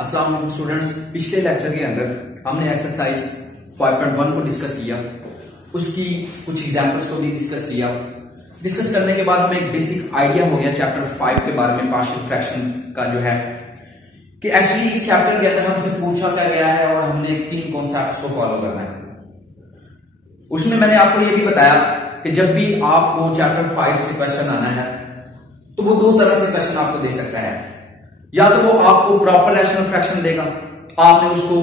अस्सलाम वालेकुम स्टूडेंट्स, पिछले लेक्चर के अंदर हमने एक्सरसाइज 5.1 को डिस्कस किया, उसकी कुछ एग्जांपल्स को भी डिस्कस किया। डिस्कस करने के बाद हमें एक बेसिक आइडिया हो गया चैप्टर 5 के बारे में, पार्शियल फ्रैक्शन का जो है कि एक्चुअली इस चैप्टर के अंदर हमसे पूछा क्या गया है और हमने 3 कॉन्सेप्ट्स को फॉलो करना है। उसमें मैंने आपको ये भी बताया कि जब भी आपको चैप्टर 5 से क्वेश्चन आना है तो वो 2 तरह से क्वेश्चन आपको दे सकता है। या तो वो आपको प्रॉपर रैशनल फ्रैक्शन देगा, आपने उसको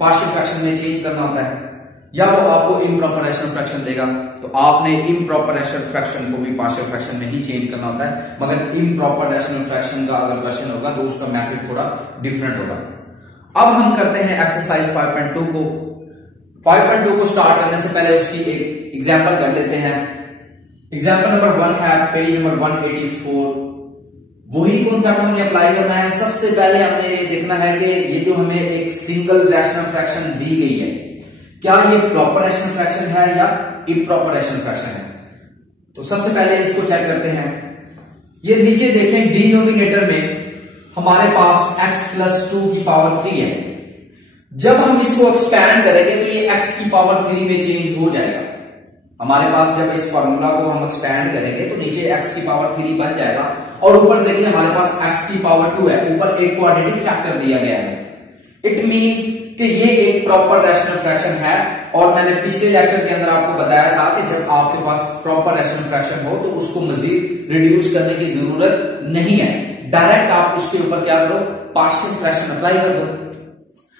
पार्शियल फ्रैक्शन में चेंज करना होता है, या वो आपको इम्प्रॉपर रैशनल फ्रैक्शन देगा तो आपने इम्प्रॉपर रैशनल फ्रैक्शन को भी पार्शियल फ्रैक्शन में ही चेंज करना होता है। मगर इम्प्रॉपर रैशनल फ्रैक्शन का अगर क्वेश्चन होगा तो उसका मेथड थोड़ा डिफरेंट होगा। अब हम करते हैं एक्सरसाइज 5.2 को। 5.2 को स्टार्ट करने से पहले उसकी एक एग्जाम्पल कर लेते हैं। एग्जाम्पल नंबर 1 है पेज नंबर 184। वही कॉन्सेप्ट हमने अप्लाई करना है। सबसे पहले हमने ये देखना है कि ये जो हमें एक सिंगल रैशनल फ्रैक्शन दी गई है, क्या ये प्रॉपर रैशनल फ्रैक्शन है या इम्प्रॉपर रैशनल फ्रैक्शन है। तो सबसे पहले इसको चेक करते हैं। ये नीचे देखें, डिनोमिनेटर में हमारे पास x प्लस 2 की पावर 3 है। जब हम इसको एक्सपैंड करेंगे तो ये x की पावर 3 में चेंज हो जाएगा। हमारे पास जब इस फॉर्मूला को हम एक्सपैंड करेंगे तो नीचे x की पावर 3 बन जाएगा और ऊपर देखिए हमारे पास x की पावर 2 है, ऊपर एक क्वाड्रेटिक फैक्टर दिया गया है। इट मींस कि ये एक प्रॉपर रैशनल फ्रैक्शन है। और मैंने पिछले लेक्चर के अंदर आपको बताया था कि जब आपके पास प्रॉपर रैशनल फ्रैक्शन हो तो उसको मजीद रिड्यूस करने की जरूरत नहीं है, डायरेक्ट आप उसके ऊपर क्या करो, पार्शियल फ्रैक्शन अप्लाई कर दो।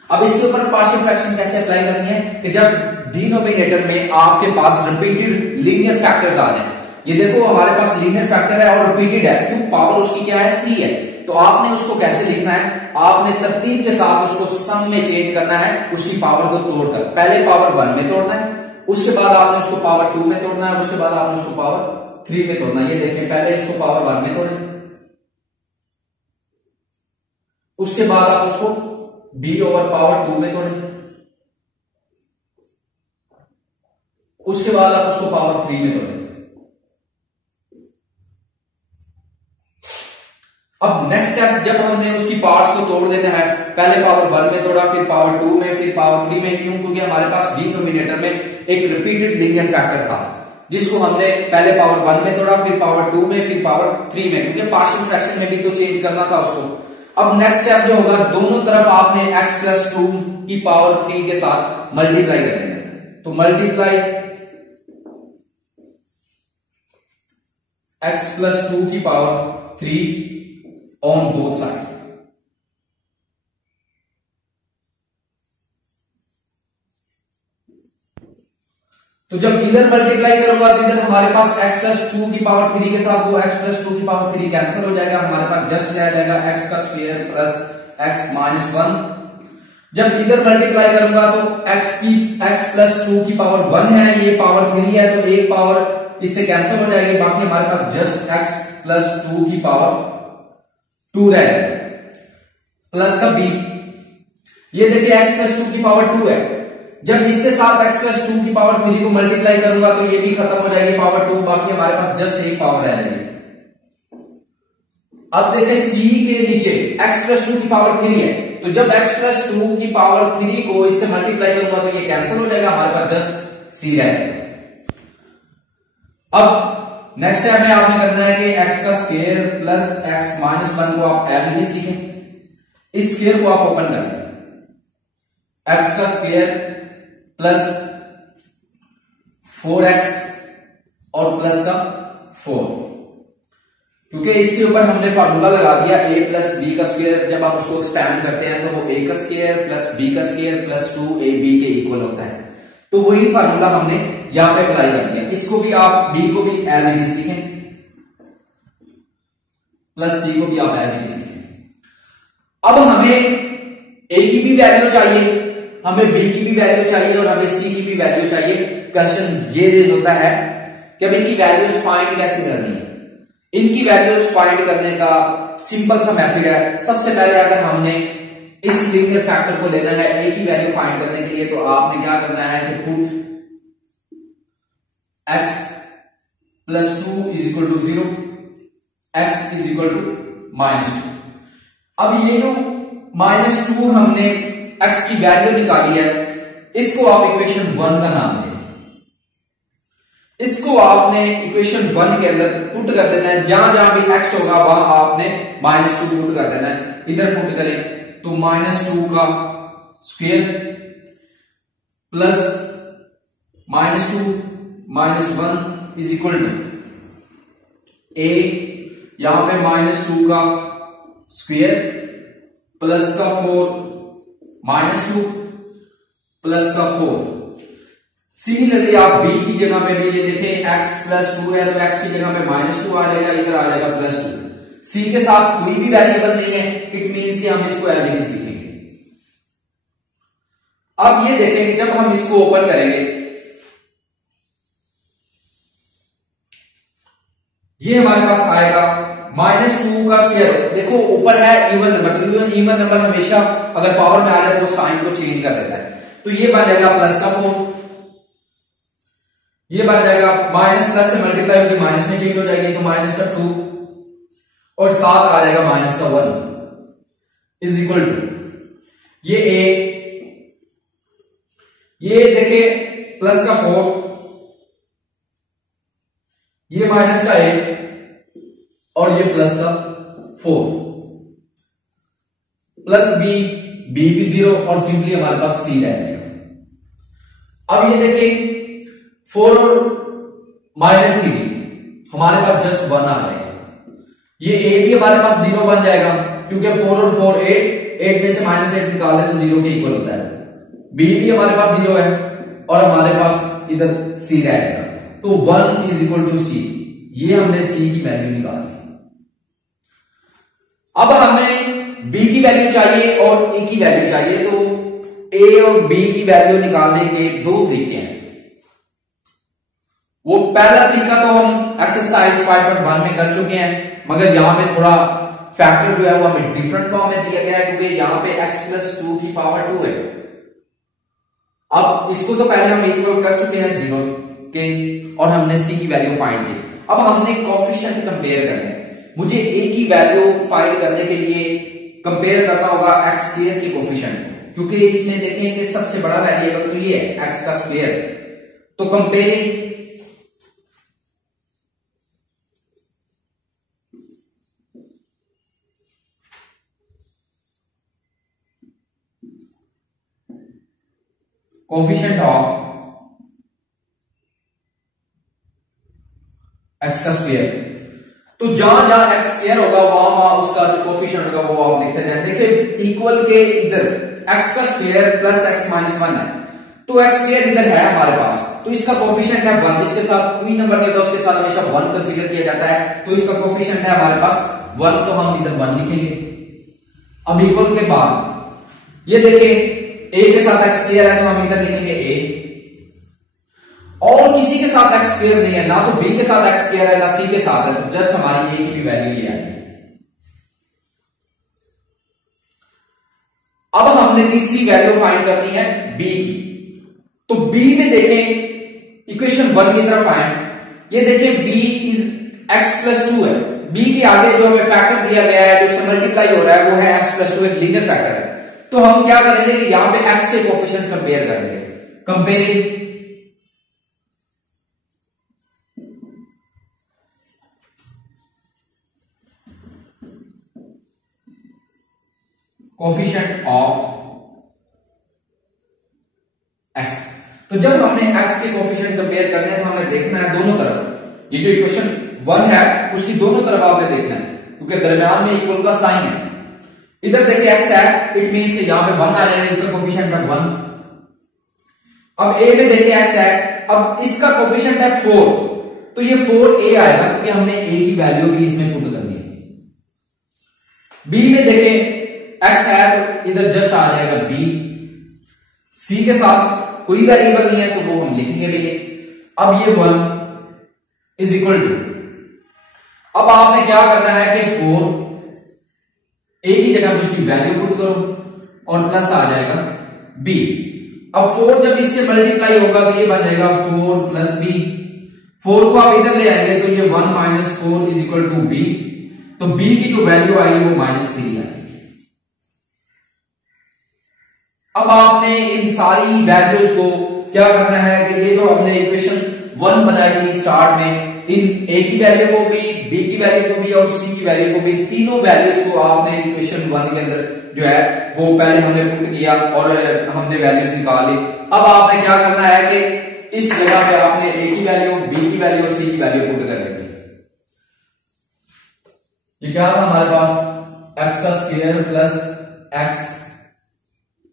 अब इसके ऊपर पार्शियल फ्रैक्शन कैसे अप्लाई करनी है कि जब डिनोमिनेटर में आपके पास रिपीटेड लीनियर फैक्टर्स आ जाए। ये देखो हमारे पास लीनियर फैक्टर है और रिपीटेड है, क्यों, पावर उसकी क्या है, 3 है। तो आपने उसको कैसे लिखना है, आपने तरतीब के साथ उसको सम में चेंज करना है, उसकी पावर को तोड़कर। पहले पावर 1 में तोड़ना है, उसके बाद आपने उसको पावर 2 में तोड़ना है, उसके बाद आपने उसको पावर 3 में तोड़ना है। ये देखें, पहले उसको पावर 1 में तोड़े, उसके बाद आप उसको b ओवर पावर 2 में तोड़े, उसके बाद आप उसको पावर 3 में तोड़े। अब नेक्स्ट स्टेप, जब हमने उसकी पावर्स को तोड़ देना है, पहले पावर 1 में तोड़ा, फिर पावर 2 में, फिर पावर 3 में। क्यों, क्योंकि हमारे पास डिनोमिनेटर में एक रिपीटेड लीनियर फैक्टर था जिसको हमने पहले पावर 1 में तोड़ा, फिर पावर 2 में, फिर पावर 3 में, क्योंकि पार्शियल फ्रैक्शन में भी तो चेंज करना था उसको। अब नेक्स्ट स्टेप जो होगा, दोनों तरफ आपने x प्लस 2 की पावर 3 के साथ मल्टीप्लाई कर देना है। तो मल्टीप्लाई x प्लस 2 की पावर 3 ऑन बोथ साइड। तो जब इधर मल्टीप्लाई करूंगा तो इधर हमारे पास x प्लस 2 की पावर 3 के साथ वो x प्लस 2 की पावर 3 कैंसिल हो जाएगा, हमारे पास जस्ट रह जाएगा x का स्क्वायर प्लस x माइनस 1। जब इधर मल्टीप्लाई करूंगा तो x प्लस 2 की पावर 1 है, ये पावर 3 है, तो एक पावर इससे कैंसिल हो जाएगी, बाकी हमारे पास जस्ट x प्लस 2 की पावर 2 रह जाएगा, प्लस का b। ये देखिए x प्लस 2 की पावर 2 है, जब इसके साथ x प्लस 2 की पावर 3 को मल्टीप्लाई करूंगा तो ये भी खत्म हो जाएगी पावर 2, बाकी हमारे पास जस्ट एक पावर रह जाएगी। अब देखिए c के नीचे x प्लस 2 की पावर 3 है, तो जब x प्लस 2 की पावर 3 को इससे मल्टीप्लाई करूंगा तो ये कैंसिल हो जाएगा, हमारे पास जस्ट c रह जाएगा। अब नेक्स्ट स्टेप में आपने करना है कि x का स्क्वायर प्लस x माइनस 1 को आप एज इट इज लिखें। इस स्क्वायर को आप ओपन कर दें, x का स्क्वायर प्लस 4x और प्लस का 4, क्योंकि इसके ऊपर हमने फार्मूला लगा दिया a प्लस b का स्क्वायर। जब आप उसको एक्सपेंड करते हैं तो वो a का स्क्वायर प्लस b का स्क्वायर प्लस 2ab के इक्वल होता है। तो वही फार्मूला हमने यहां पे अप्लाई कर दिया। इसको भी आप b को भी एज इट इज लिखें, प्लस c को भी आप एज इट इज लिखें। अब हमें a की भी वैल्यू चाहिए, हमें b की भी वैल्यू चाहिए और हमें c की भी वैल्यू चाहिए। क्वेश्चन ये रेज होता है कि अब इनकी वैल्यूज फाइंड कैसे करनी है। इनकी वैल्यूज फाइंड करने का सिंपल सा मेथड है। सबसे पहले अगर हमने इस लीनियर फैक्टर को लेना है a की वैल्यू फाइंड करने के लिए, तो आपने क्या करना है कि put x plus 2 is equal to 0, x is equal to minus 2। अब ये जो -2 हमने x की वैल्यू निकाली है, इसको आप इक्वेशन 1 का नाम दें। इसको आपने इक्वेशन 1 के अंदर पुट कर देना है। जहां जहां भी x होगा वहां आपने -2 पुट कर देना है। इधर पुट करें तो -2 का square plus -2 -1 is equal to a, यहां पे -2 का स्क्वायर प्लस का 4 -2 प्लस का 4। सिमिलरली आप b की जगह पे भी ये देखें x प्लस 2 है तो x की जगह पे -2 आ जाएगा, इधर आ जाएगा +2। c के साथ कोई भी वेरिएबल नहीं है, इट मींस कि हम इसको एज इट इज लिखेंगे। अब ये देखेंगे जब हम इसको ओपन करेंगे, ये हमारे पास आएगा -2 का स्क्वायर। देखो ऊपर है इवन नंबर, तो इवन नंबर हमेशा अगर पावर में आ जाए तो वो साइन को चेंज कर देता है। तो ये बन जाएगा प्लस का 4, ये बन जाएगा माइनस प्लस से मल्टीप्लाई होगी माइनस में चेंज हो जाएगी तो माइनस का 2 और साथ आ जाएगा माइनस का 1 इज इक्वल टू ये a, ये देखिए प्लस का 4, ये माइनस का 8 और ये प्लस का 4 प्लस b भी 0 और सिंपली हमारे पास c रह जाएगा। अब ये देखिए 4 और -3 हमारे पास जस्ट 1 आ जाएगा। ये a भी हमारे पास 0 बन जाएगा क्योंकि 4 और 4 8 में से -8 निकाल दें तो 0 के इक्वल होता है। b भी हमारे पास 0 है और हमारे पास इधर c रहेगा तो 1 इज इक्वल टू c। ये हमने c की वैल्यू निकाली। अब हमें b की वैल्यू चाहिए और a की वैल्यू चाहिए, तो a और b की वैल्यू निकालने के दो तरीके हैं। वो पहला तरीका तो हम एक्सरसाइज 5.1 में कर चुके हैं, मगर यहां पे थोड़ा फैक्टर जो है वो हमें डिफरेंट फॉर्म में दिया गया है क्योंकि यहां पे x प्लस 2 की पावर 2 है। अब इसको तो पहले हम इक्वल कर चुके हैं 0 के और हमने c की वैल्यू फाइंड की। अब हमने कोएफिशिएंट कंपेयर करने हैं। मुझे a की वैल्यू फाइंड करने के लिए कंपेयर करना होगा x स्क्वायर के कोएफिशिएंट, क्योंकि इसमें देखें कि सबसे बड़ा वेरिएबल तो ये है x का स्क्वायर। तो कंपेयरिंग कोएफिशिएंट ऑफ x का स्क्वायर, तो जहां जहां x स्क्वायर होगा वहां वहां उसका जो कोएफिशिएंट होगा वो आप लिखते जाएं। देखिए इक्वल के इधर x का स्क्वायर प्लस x माइनस 1 है, तो x स्क्वायर इधर है हमारे पास, तो इसका कोएफिशिएंट है 1। जिसके साथ कोई नंबर नहीं होता उसके साथ हमेशा 1 कंसीडर किया जाता है, तो इसका कोएफिशिएंट है हमारे पास 1, तो हम इधर 1 लिखेंगे। अब इक्वल के बाद ये देखिए a के साथ x स्क्वायर है तो हम इधर लिखेंगे a, और किसी के साथ x स्क्वायर नहीं है, ना तो b के साथ x स्क्वायर है ना c के साथ है, तो जस्ट हमारी a की भी वैल्यू ये आएगी। अब हमने तीसरी वैल्यू फाइंड करनी है b की, तो b में देखें इक्वेशन 1 की तरफ आए, ये देखें b इज x प्लस 2 है। b के आगे जो हमें फैक्टर दिया गया है जो मल्टीप्लाई हो रहा है वो है x प्लस 2, एक लीनियर फैक्टर है। तो हम क्या करेंगे कि यहां पे x के कोएफिशिएंट कंपेयर करेंगे। कंपेयरिंग कोएफिशिएंट ऑफ x, तो जब हमने x के कोएफिशिएंट कंपेयर करने हैं तो हमें देखना है दोनों तरफ। ये जो इक्वेशन 1 है उसकी दोनों तरफ आपने देखना है क्योंकि दरमियान में इक्वल का साइन है। इधर देखिए x है, इट मींस कि यहां पे 1 आ जाएगा, इसका कोएफिशिएंट है 1। अब a में देखिए x है, अब इसका कोएफिशिएंट है 4, तो ये 4a आएगा क्योंकि हमने a की वैल्यू भी इसमें पुट करनी है। b में देखिए x है तो इधर जस्ट आ जाएगा b, c के साथ कोई वेरिएबल नहीं है तो वो हम लिखेंगे भी नहीं। अब ये 1 इज इक्वल टू, अब आपने क्या करना है कि 4 a की जगह पे उसकी वैल्यू पुट करो और प्लस आ जाएगा b। अब 4 जब इससे मल्टीप्लाई होगा तो ये बन जाएगा 4 प्लस b। 4 को आप इधर ले आएंगे तो ये 1 minus 4 is equal to b, तो b की जो वैल्यू आएगी वो -3 आएगी। अब आपने इन सारी वैल्यूज को क्या करना है कि ये जो हमने इक्वेशन 1 बनाई थी स्टार्ट में, इन ए की वैल्यू को भी, बी की वैल्यू को भी और सी की वैल्यू को भी, तीनों वैल्यूज को आपने इक्वेशन 1 के अंदर जो है वो पहले हमने पुट किया और हमने वैल्यूज निकाल ली। अब आपने क्या करना है कि इस जगह पे आपने ए की वैल्यू, बी की वैल्यू और सी की वैल्यू पुट कर देंगे। ये क्या था हमारे पास, x का square plus x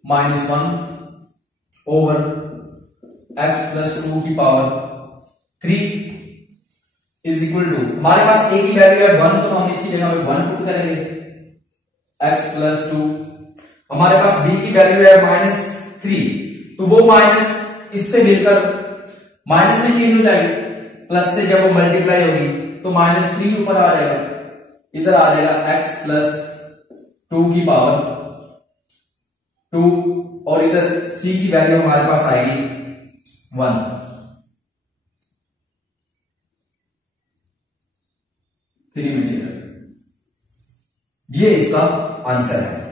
minus 1 over x plus 2 की पावर 3 इज इक्वल टू, हमारे पास a की वैल्यू है 1 तो हम इसकी जगह पे 1 पुट करेंगे, x प्लस 2, हमारे पास b की वैल्यू है माइनस 3 तो वो माइनस इससे मिलकर माइनस में चेंज हो जाएगी, प्लस से जब वो मल्टीप्लाई होगी तो माइनस 3 ऊपर आ जाएगा, इधर आ जाएगा x प्लस 2 की पावर 2 और इधर c की वैल्यू हमारे पास आएगी 1। थ्री में चेंज, ये इसका आंसर है।